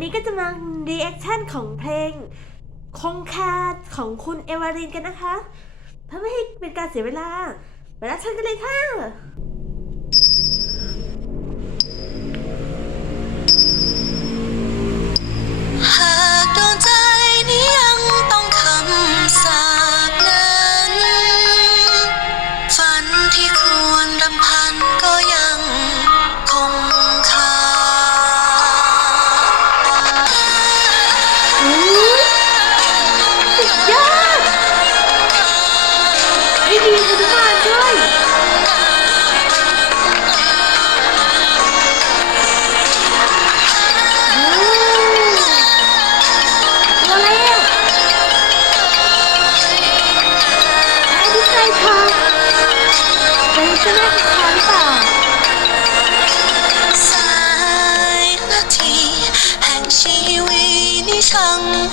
ันนี้ก็จะมาดีแอคชั่นของเพลง คงคาของคุณเอวารินกันนะคะเพื่อไม่ให้เป็นการเสียเวลาไปรับชมกันเลยค่ะ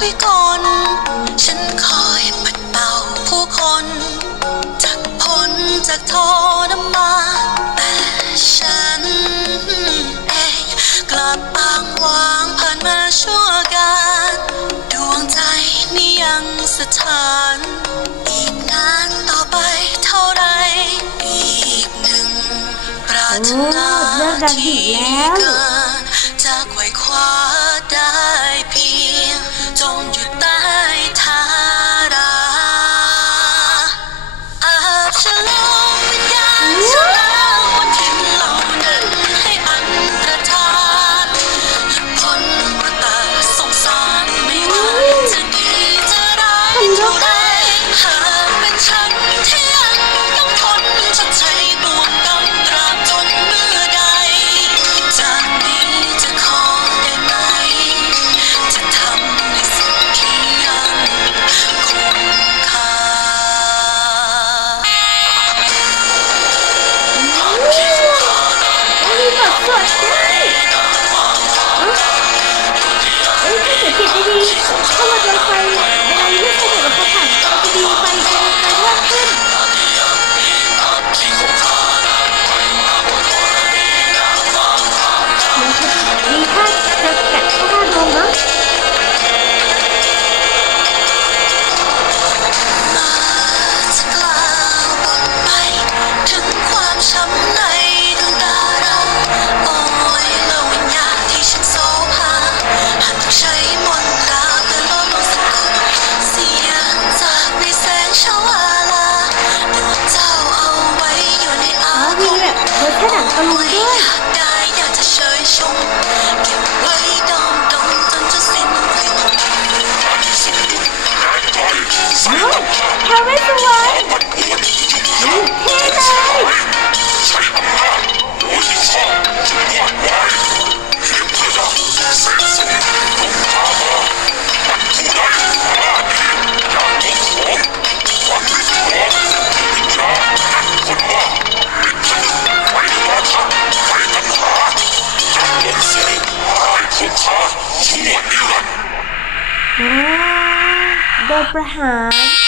ยกลฉันคอยปัดเป่าผู้คนจากพ้นจากโทษมา แต่ฉันเองกลับอ้างวางผ่านมาชั่วการดวงใจนี้ยังสถาน อีกนานต่อไปเท่าไร อีกหนึ่งปราถนาที่เกินจะไขว่คว้าได้ Hello, 哎呀 ประหาร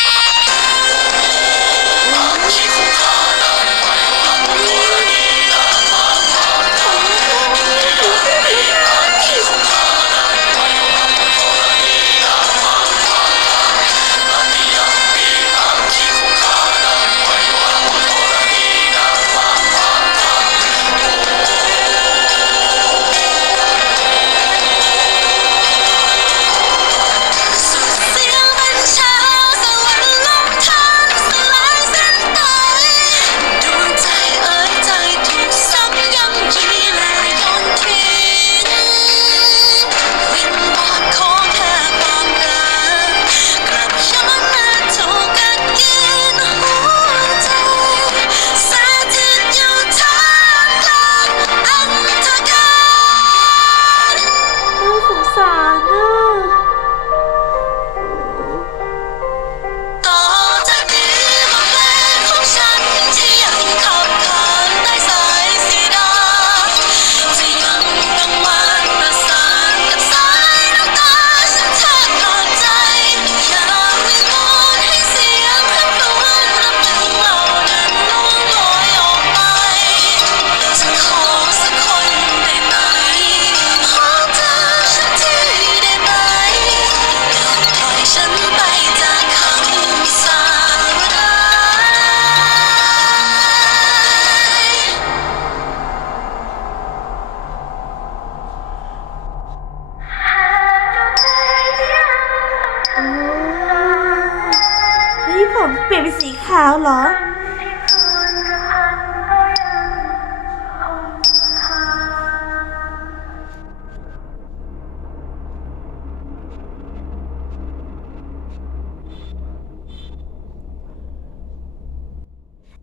เปลี่ยนเป็นสีขาวเหรอ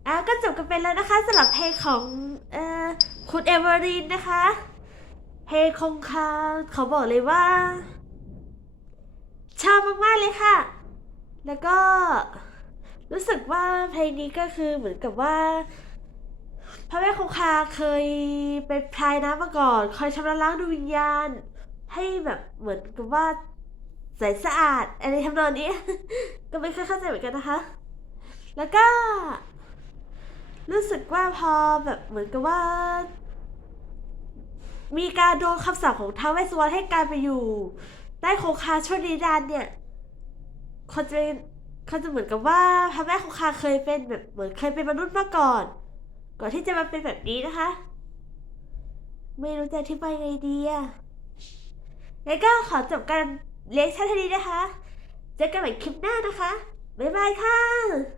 อะก็จบกันไปแล้วนะคะสำหรับเพลงของเออคุณเอเวอรีนนะคะ เพลงคงคาเขาบอกเลยว่า ชอบมาก ๆ เลยค่ะ แล้วก็ รู้สึกว่าเพลงนี้ก็คือเหมือนกับว่า พระแม่คงคาเคยเป็นพรายน้ำมาก่อนคอยชำระล้างดวงวิญญาณ ให้แบบเหมือนกับว่าใสสะอาดอะไรทำนองนี้ ก็ไม่ค่อยเข้าใจเหมือนกันนะคะ แล้วก็ รู้สึกว่าพอแบบเหมือนกับว่า มีการโดนคำสั่งของท้าวเวสสวรรณให้กลายไปอยู่ใต้โคคาช่วงนิรันดร์เนี่ยเขาจะ เขาจะเหมือนกับว่าพระแม่คงคาเคยเป็นแบบเหมือนเคยเป็นมนุษย์มาก่อน ก่อนที่จะมาเป็นแบบนี้นะคะ ไม่รู้จะอธิบายไงดีอะแล้วก็ขอจบการเลี้ยงชันทีนี้นะคะ เจอกันใหม่คลิปหน้านะคะ บ๊ายบายค่ะ